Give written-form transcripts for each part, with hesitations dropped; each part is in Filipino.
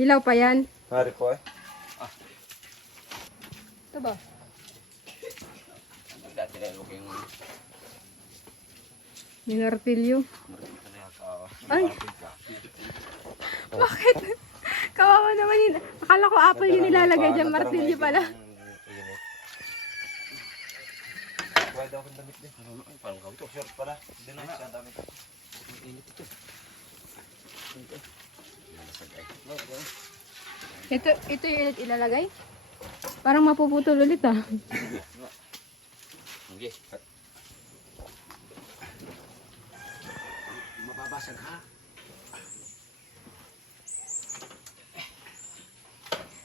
Hilaw pa yan. Hari po eh. Ito ba? Yung artilyo. Ay! Bakit? Kawawa naman yun. Akala ko apple yung nilalagay dyan. Martilyo pala. Pwede akong damit din. Parang kawin ito. Short pala. Hindi na siya damit. Init ito. Ito yung ulit ilalagay? Parang mapuputol ulit ah. Sige. Mababasag ha?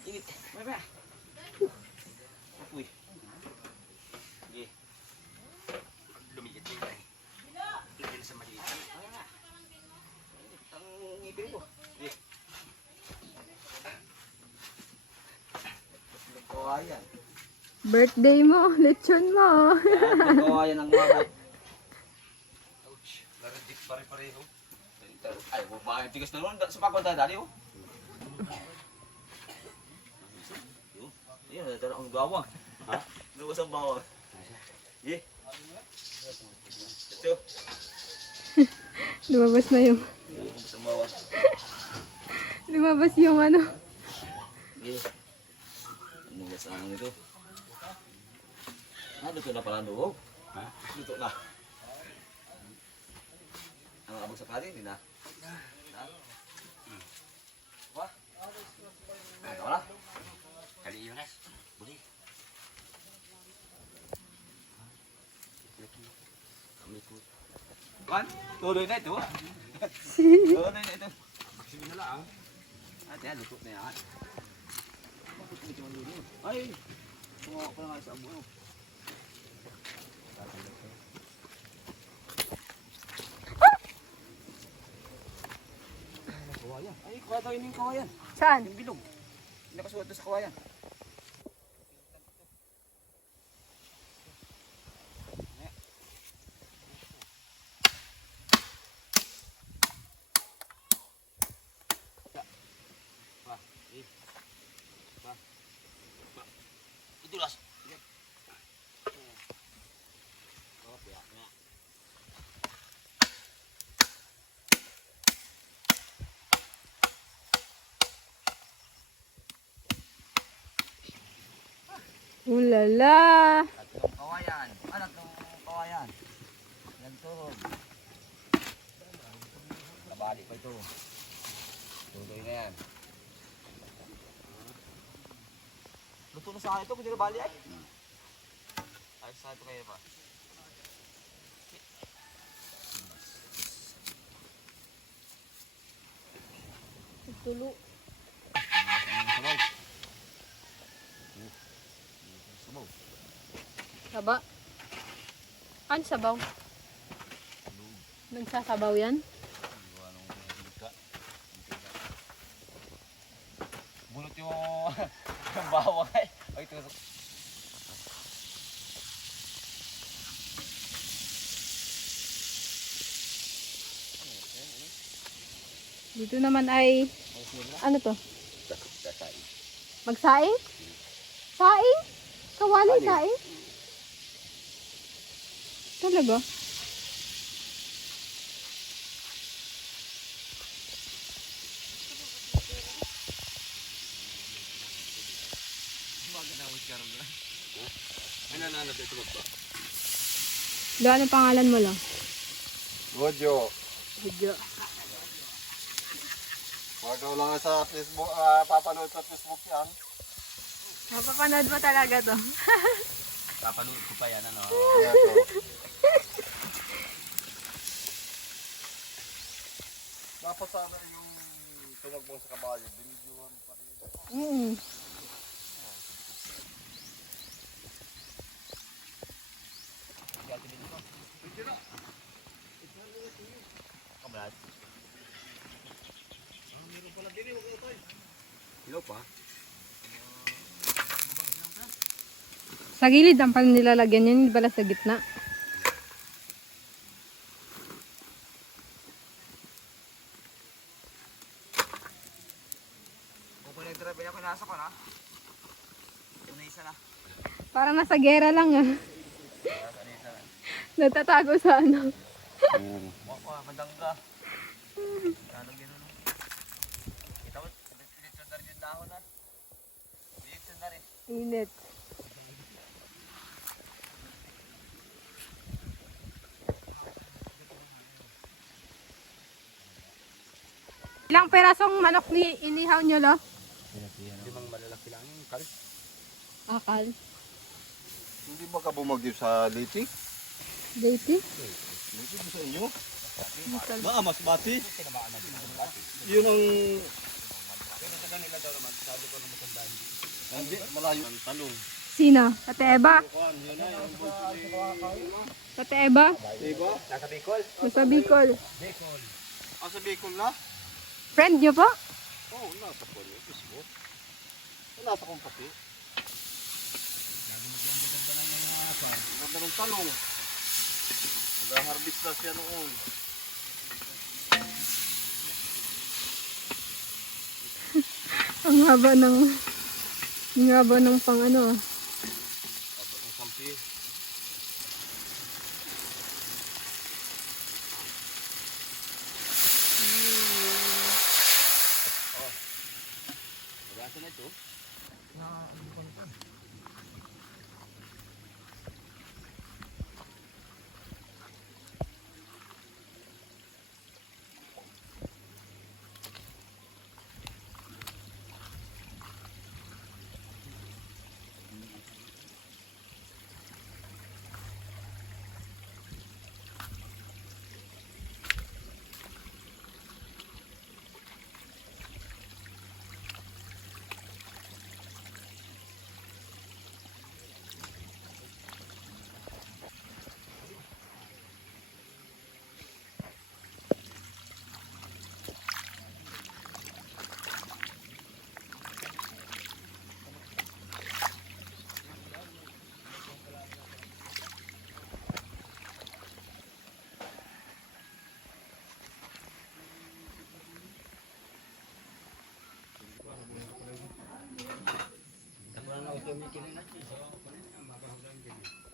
Init. Baba. Uy. Sige. Lumiit din tayo. Lagyan sa maliit. Ang ngipin ko. Sige. Kawayan. Birthday mo, lechon mo. Kawayan ang mabot. Ouch. Laradik pare-pareho. Ay, bakit tigas na naman sa pagpunta dali oh. Yan, nadala ang bawang. Ha? Luwas ang bawang. Ye. Ito. Lumabas na yung... Luwas ang bawang. Lumabas yung ano. Ye. Luwas ang ito. Ah, luto na pala loob. Ha? Luto na. Ang abang sa pari, hindi na. Ha? Wah? Ano wala? Kali yun eh. Buli. Kami po. Kan? Tuloy na ito. Tuloy na ito. Kasi minala ang. At yan, luto na yan. Ay! Tumawa ko na nga sa abo. Kawayan. Ay, kuha daw yun yung kawayan. Saan? Yung bilog. Hindi nakasuot doon sa kawayan. Itulas. Ulala! Tatlong kawayan. Tatlong kawayan. Ganito. Nabali pa ito. Tuloy na yan. Luto na sa akin ito. Kung di nabali ay. Ayos sa ito kayo pa. Tulo. Saba? Ano sabaw? Nagsasabaw yan? Bulot yung bawang ay. Ay, tusok. Dito naman ay... Ano to? Magsaing? Saing? Kawali saing? Talaga? Do, ano pangalan mo lang? Gojo. Video. Wag daw lang sa Facebook, papanood sa Facebook yan. Mapapanood mo talaga to. Papanood ko pa yan, ano? Dapat sana yung tumagbong sa kabayo, binidyohan pa rin. Kamrad. Meron pala din, huwag ito eh. Hello pa? Sa gilid ang pala nilalagyan yan, hindi pala sa gitna. pinag-drive niya, pinasa ko na. Una isa na. Parang nasa gera lang ah. Nagtatago sa ano. Wako, madangga. Anong gano'n? Kita mo, litson na rin yung dahon na. Litson na rin. Init. Ilang perasong manok ni inihaw nyo lo? Limang malalaki lang yung kal. Akal. Hindi ba ka bumagyo sa Liti? Daty? Liti ba sa inyo? Mas bati? Yun ang... Pinatagan nila daw naman, sabi ko na matandaan. Hindi, malayo ang talong. Sino? Ate Eba? Yun na yung... Ate Eba? Diba? Nasa Bicol? Nasa Bicol. Bicol. Ah, sa Bicol na? Friend nyo po? Oo, nasa ko niyo. Facebook. Nasa kong pati. Ganda ng talong. Mag-harvest na siya noon. Ang haba ng pang ano. Abot ng sampi. Magasa na ito.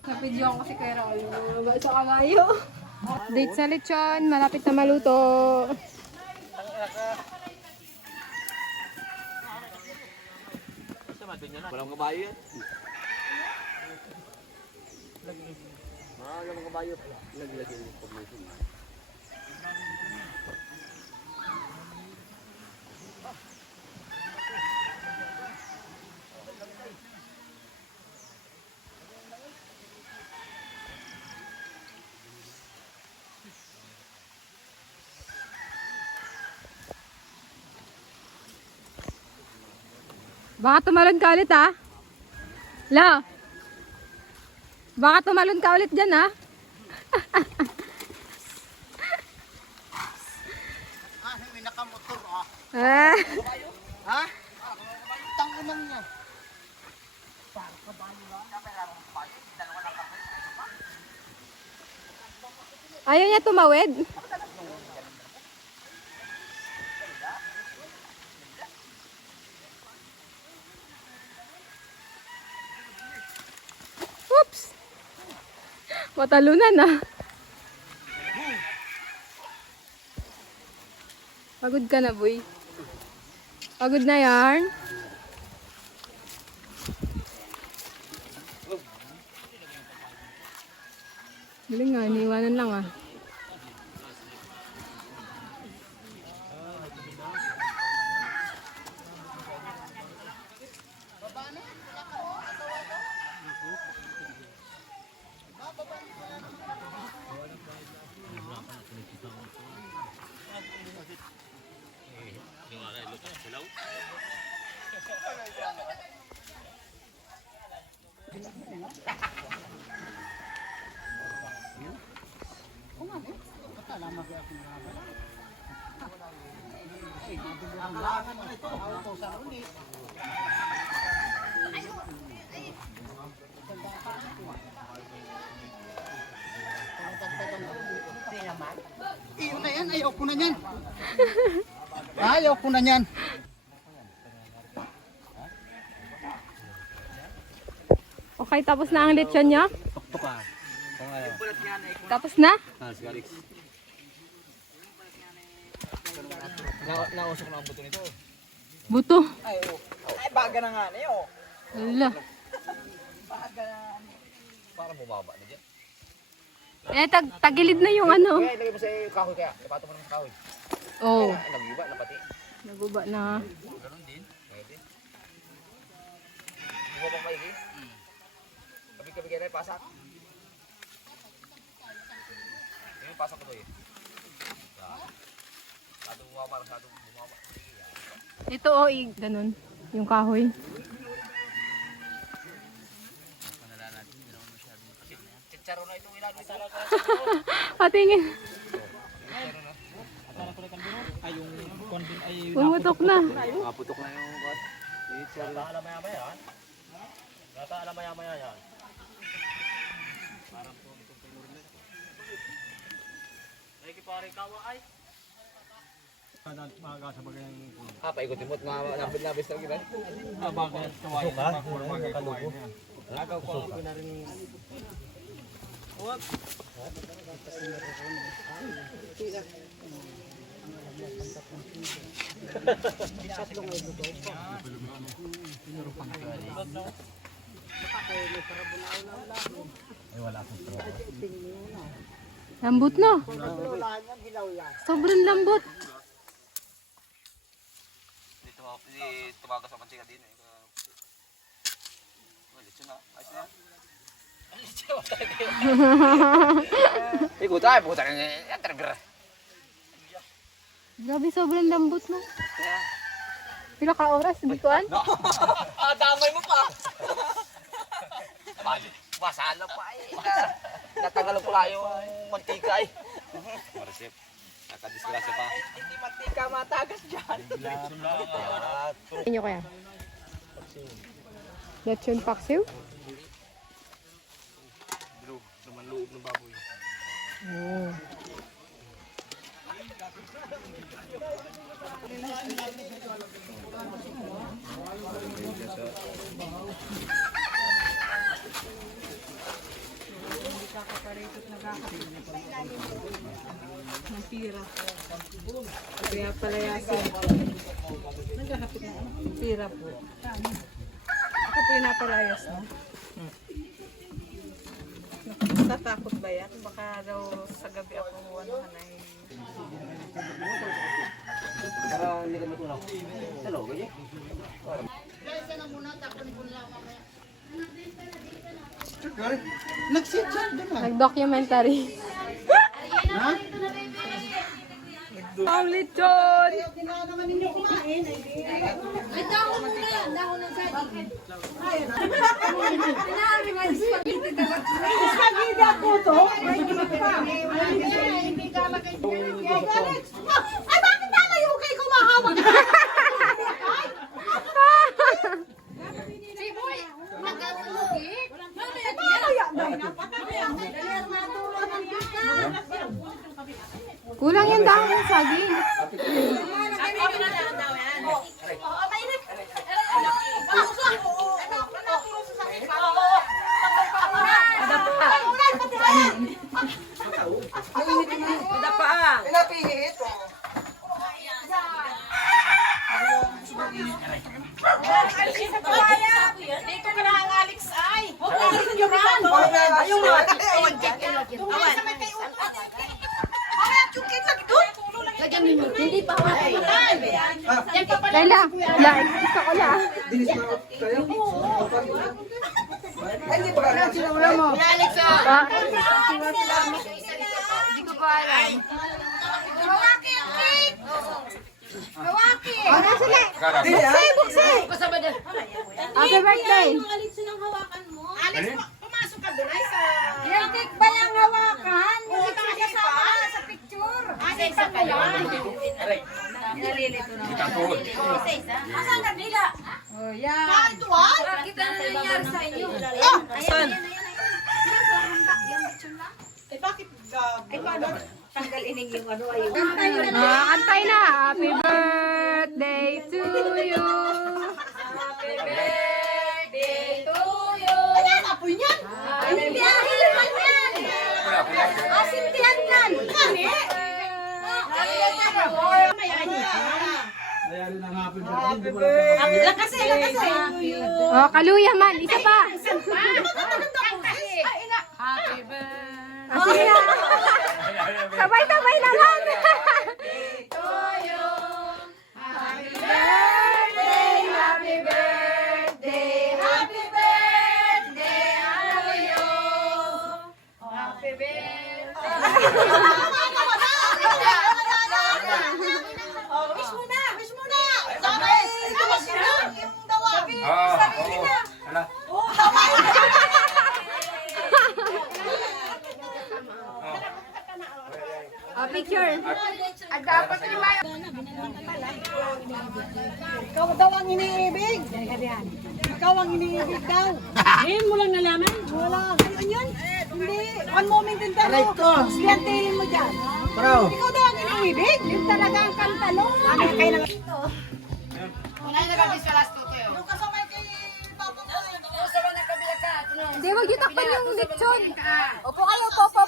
Napidyo ako si Kuya Raul. Mga sa kalayo. Date sa lechon. Malapit na maluto. Walang kabayo yan. Walang kabayo. Lagi-lagi yung information. Baka tumalon ka ulit ha. La. Baka tumalon ka ulit dyan ha. May nakamotor ah. Eh. Ha? Tangunang niya. Ayaw niya tumawid. Oops. Matalunan ah. Pagod ka na, boy. Pagod na yarn. Galing nga, iniwanan lang ah. Iyo na yan, ayaw ko na yan. Ayaw ko na yan. Okay, tapos na ang lechon nyo? Tuktok ah. Tapos na? Si Alex. Nausok na ang buto nito. Buto. Ay, oh. Ay, baga na nga na yun. Wala. Parang bumaba na dyan. Eh, tagilid na yung ano. Kaya ilagay mo sa kahoy kaya. Ipato mo naman sa kahoy. Oh, Nag-iba na pati. naguba na. Ganun din. Pwede. Di ba bang maigi? Kabi-kabi kaya na pasak. Yung pasak ko to eh. Sadong bumaba. Ito ganun. Yung kahoy. Chicharo na itong ilan. Patingin. Ay, yung kondin ay... Pumutok na. Putok na yung what? Chicharo. Nataalam maya-maya yan. Nataalam maya-maya yan. Ay, kipari kawa ay. Magasabagay ng... Paikutin mo at nabis na kita. Bagay, kawain. Bagay, kawain. Agaw ko na rin. Lambot na. Sobrang lambot. Hindi tumagas ang mantika din eh. Lechon na. Ayos na yan. Ikot tayo. Puta ka yan. Tara. Grabe, sobrang lambot na. Pila ka oras, bituan? Damay mo pa! Masala pa eh. Natagal pala yung mantika eh. Marisip. Nakadisgrasya pa. Hindi mantika matagas dyan. Inyo kaya? Lechon paksiw? Blue. Naman loob ng baboy. Oh. Nasira. Kaya pala yasin. Naghahapit na ano? Nasira po. Ako po yung napalayas na. Natatakot ba yan? Baka daw sa gabi ako ano hanay. Para hindi ka matulaw. Hello, ganyan. Nag-documentary. Ang lechon! Ay, bakit nalayo kayo kumahawag? Kulang yung dahon ng saging. Dito ka na ang Alex ay. Huwag na rin yung man. Ayun mo. Tumawa sa may kayo. Mamaya chukit lagi doon. Lagyan mo. Hindi pa ako. Yan pa pala. Laila, gusto ko lang. Ulam mo. Alex Pa? Hindi ko pa alam. Hawaki ang cake. Hawaki. Ano sila? Bukse! Happy birthday! Alex, pumasok ka doon ay sa... Yung cake ba yung hawakan? Yung kasama na sa picture. Alex, sa kayo. Asan ka nila? Oh, yan. Kahit tuwan? Bakit ano nangyari sa inyo? Asan? Eh, bakit Ay, paano? Tanggal ining yung ano ay yung... Kantay na. Happy birthday to you. Happy birthday to you. Ayan, Lakas eh, lakas eh. Oh, kaluya man. Isa pa. Happy birthday. Ah, sige na. Sabay-sabay naman. Wish mo na, wish mo na. Ito mas yun, yung dawa. Hala. Oh, picture. Ikaw daw ang iniibig. Ikaw ang iniibig daw. Ngayon mo lang nalaman? Wala. Ano yun? Hindi. One moment din tayo. Siyantihin mo dyan. Ikaw daw ang iniibig. Yung talaga ang kantalo. Ano kayo na? Nung kasama kay Papa ko. Hindi, wag yung takpan yung lechon. Opo kayo, opo.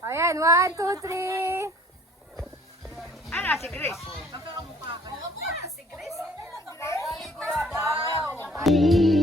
Ayan, 1, 2, 3. Ano, si Grace? Ay,